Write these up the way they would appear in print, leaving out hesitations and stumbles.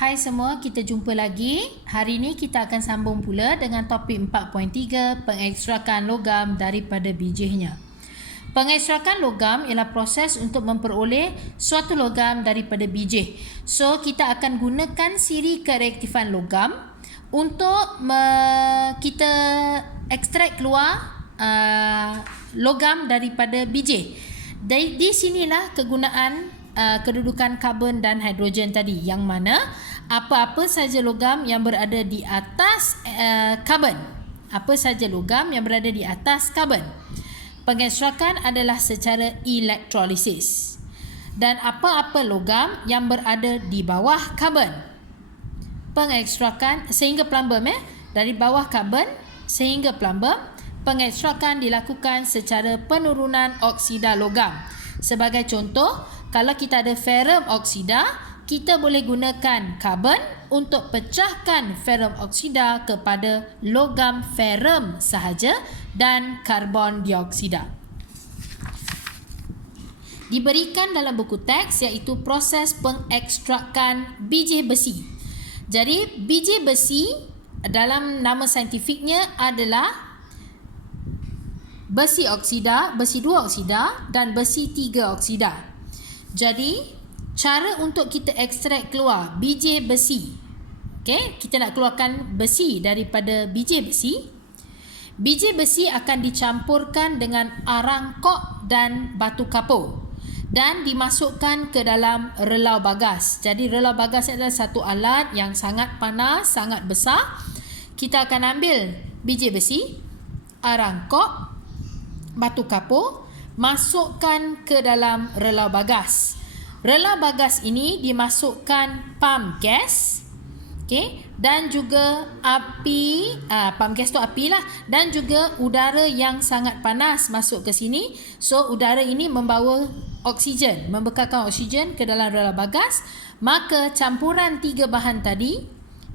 Hai semua, kita jumpa lagi. Hari ini kita akan sambung pula dengan topik 4.3, pengekstrakan logam daripada bijihnya. Pengekstrakan logam ialah proses untuk memperoleh suatu logam daripada bijih. So, kita akan gunakan siri kereaktifan logam untuk kita ekstrak keluar logam daripada bijih. Di sinilah kegunaan kedudukan karbon dan hidrogen tadi, yang mana apa-apa saja logam yang berada di atas karbon, apa saja logam yang berada di atas karbon, pengekstrakan adalah secara elektrolisis. Dan apa-apa logam yang berada di bawah karbon, pengekstrakan sehingga plumbum dari bawah karbon sehingga plumbum, pengekstrakan dilakukan secara penurunan oksida logam. Sebagai contoh, kalau kita ada ferrum oksida, kita boleh gunakan karbon untuk pecahkan ferrum oksida kepada logam ferrum sahaja dan karbon dioksida. Diberikan dalam buku teks iaitu proses pengekstrakan bijih besi. Jadi bijih besi dalam nama saintifiknya adalah besi oksida, besi 2 oksida dan besi 3 oksida. Jadi cara untuk kita ekstrak keluar bijih besi, kita nak keluarkan besi daripada bijih besi. Bijih besi akan dicampurkan dengan arang kok dan batu kapur dan dimasukkan ke dalam relau bagas. Jadi relau bagas adalah satu alat yang sangat panas, sangat besar. Kita akan ambil bijih besi, arang kok, batu kapur, masukkan ke dalam relau bagas. Relau bagas ini dimasukkan pump gas, dan juga api, pump gas tu api lah, dan juga udara yang sangat panas masuk ke sini. So udara ini membawa oksigen, membekalkan oksigen ke dalam relau bagas. Maka campuran 3 bahan tadi,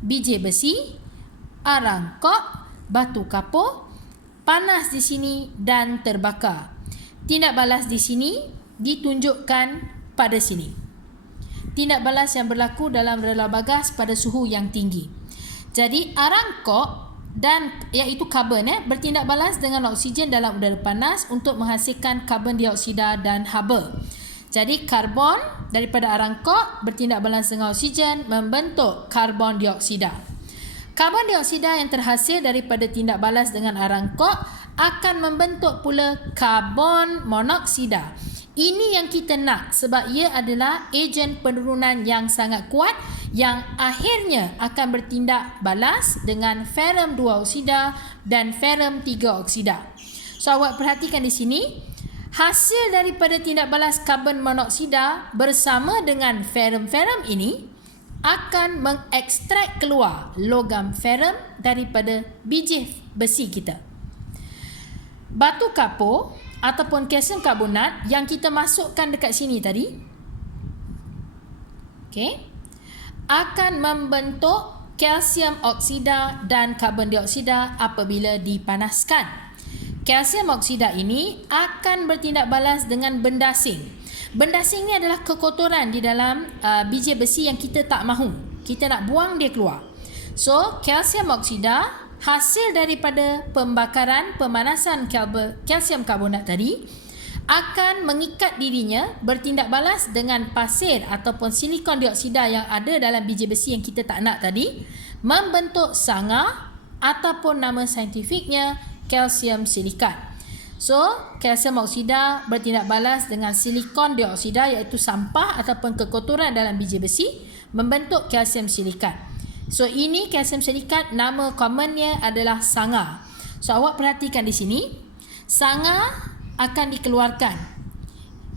bijih besi, arang kok, batu kapur, panas di sini dan terbakar. Tindak balas di sini ditunjukkan pada sini. Tindak balas yang berlaku dalam relau bagas pada suhu yang tinggi. Jadi arang kok dan iaitu karbon bertindak balas dengan oksigen dalam udara panas untuk menghasilkan karbon dioksida dan haba. Jadi karbon daripada arang kok bertindak balas dengan oksigen membentuk karbon dioksida. Karbon dioksida yang terhasil daripada tindak balas dengan arang kok akan membentuk pula karbon monoksida. Ini yang kita nak sebab ia adalah ejen penurunan yang sangat kuat yang akhirnya akan bertindak balas dengan ferrum 2 oksida dan ferrum 3 oksida. So awak perhatikan di sini, hasil daripada tindak balas karbon monoksida bersama dengan ferrum-ferrum ini akan mengekstrak keluar logam ferrum daripada bijih besi kita. Batu kapur ataupun kalsium karbonat yang kita masukkan dekat sini tadi, akan membentuk kalsium oksida dan karbon dioksida apabila dipanaskan. Kalsium oksida ini akan bertindak balas dengan bendasing. Bendasing ni adalah kekotoran di dalam bijih besi yang kita tak mahu. Kita nak buang dia keluar. So, kalsium oksida hasil daripada pembakaran pemanasan kalsium karbonat tadi akan mengikat dirinya, bertindak balas dengan pasir ataupun silikon dioksida yang ada dalam bijih besi yang kita tak nak tadi, membentuk sanga ataupun nama saintifiknya kalsium silikat. So, kalsium oksida bertindak balas dengan silikon dioksida iaitu sampah ataupun kekotoran dalam bijih besi, membentuk kalsium silikat. So ini kalsium silikat, nama commonnya adalah sanga. So awak perhatikan di sini, sanga akan dikeluarkan.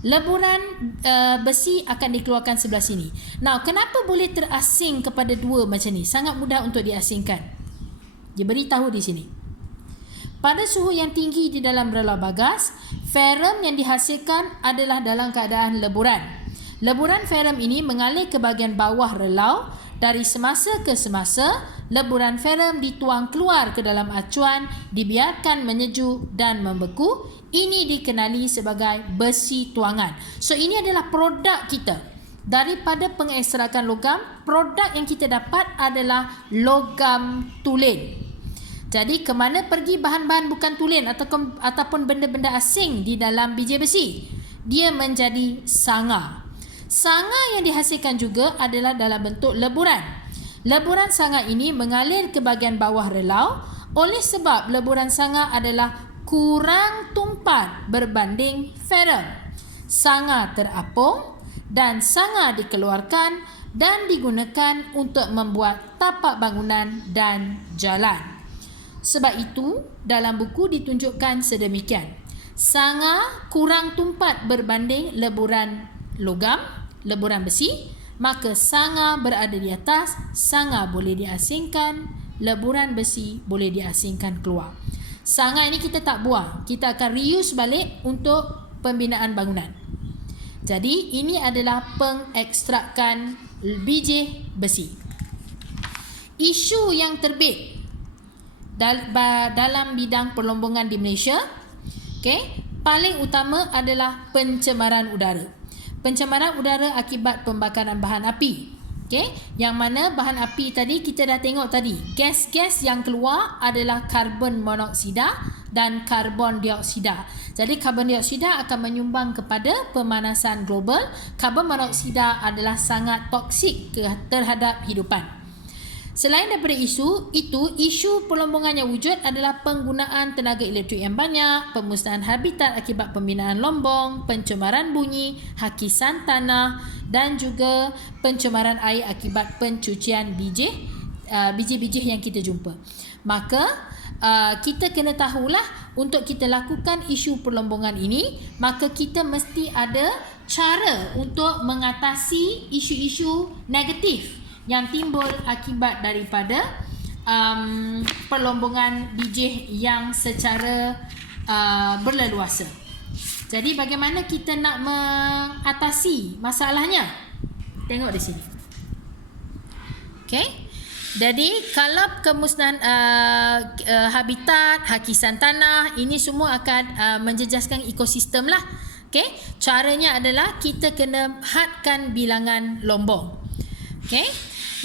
Leburan besi akan dikeluarkan sebelah sini. Now, kenapa boleh terasing kepada dua macam ni? Sangat mudah untuk diasingkan. Dia beritahu di sini. Pada suhu yang tinggi di dalam relau bagas, ferrum yang dihasilkan adalah dalam keadaan leburan. Leburan ferrum ini mengalir ke bahagian bawah relau. Dari semasa ke semasa, leburan ferrum dituang keluar ke dalam acuan, dibiarkan menyejuk dan membeku. Ini dikenali sebagai besi tuangan. So, ini adalah produk kita. daripada pengekstrakan logam, produk yang kita dapat adalah logam tulen. Jadi ke mana pergi bahan-bahan bukan tulen ataupun benda-benda asing di dalam biji besi? Dia menjadi sanga. Sanga yang dihasilkan juga adalah dalam bentuk leburan. Leburan sanga ini mengalir ke bahagian bawah relau oleh sebab leburan sanga adalah kurang tumpat berbanding ferrum. Sanga terapung dan sanga dikeluarkan dan digunakan untuk membuat tapak bangunan dan jalan. Sebab itu, dalam buku ditunjukkan sedemikian. Sanga kurang tumpat berbanding leburan logam, leburan besi, maka sanga berada di atas, sanga boleh diasingkan, leburan besi boleh diasingkan keluar. Sanga ini kita tak buang, kita akan reuse balik untuk pembinaan bangunan. Jadi ini adalah pengekstrakan biji besi. Isu yang terbit dalam bidang perlombongan di Malaysia, paling utama adalah pencemaran udara. Pencemaran udara akibat pembakaran bahan api. Yang mana bahan api tadi kita dah tengok tadi, gas-gas yang keluar adalah karbon monoksida dan karbon dioksida. Jadi karbon dioksida akan menyumbang kepada pemanasan global. Karbon monoksida adalah sangat toksik terhadap hidupan. Selain daripada isu perlombongan yang wujud adalah penggunaan tenaga elektrik yang banyak, pemusnahan habitat akibat pembinaan lombong, pencemaran bunyi, hakisan tanah dan juga pencemaran air akibat pencucian biji-biji yang kita jumpa. Maka kita kena tahulah untuk kita lakukan isu perlombongan ini, maka kita mesti ada cara untuk mengatasi isu-isu negatif yang timbul akibat daripada perlombongan biji yang secara berleluasa. Jadi bagaimana kita nak mengatasi masalahnya? Tengok di sini. Jadi kalau kemusnahan habitat, hakisan tanah, ini semua akan menjejaskan ekosistem lah. Caranya adalah kita kena hadkan bilangan lombong.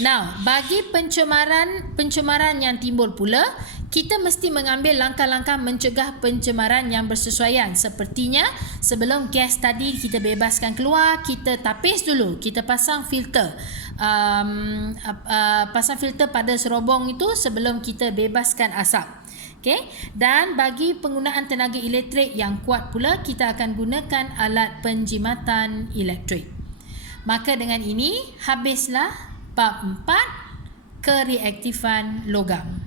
Now, bagi pencemaran yang timbul pula, kita mesti mengambil langkah-langkah mencegah pencemaran yang bersesuaian. Sepertinya sebelum gas tadi kita bebaskan keluar, kita tapis dulu, kita pasang filter. Pasang filter pada serobong itu sebelum kita bebaskan asap. Dan bagi penggunaan tenaga elektrik yang kuat pula, kita akan gunakan alat penjimatan elektrik. Maka dengan ini habislah bab 4, kereaktifan logam.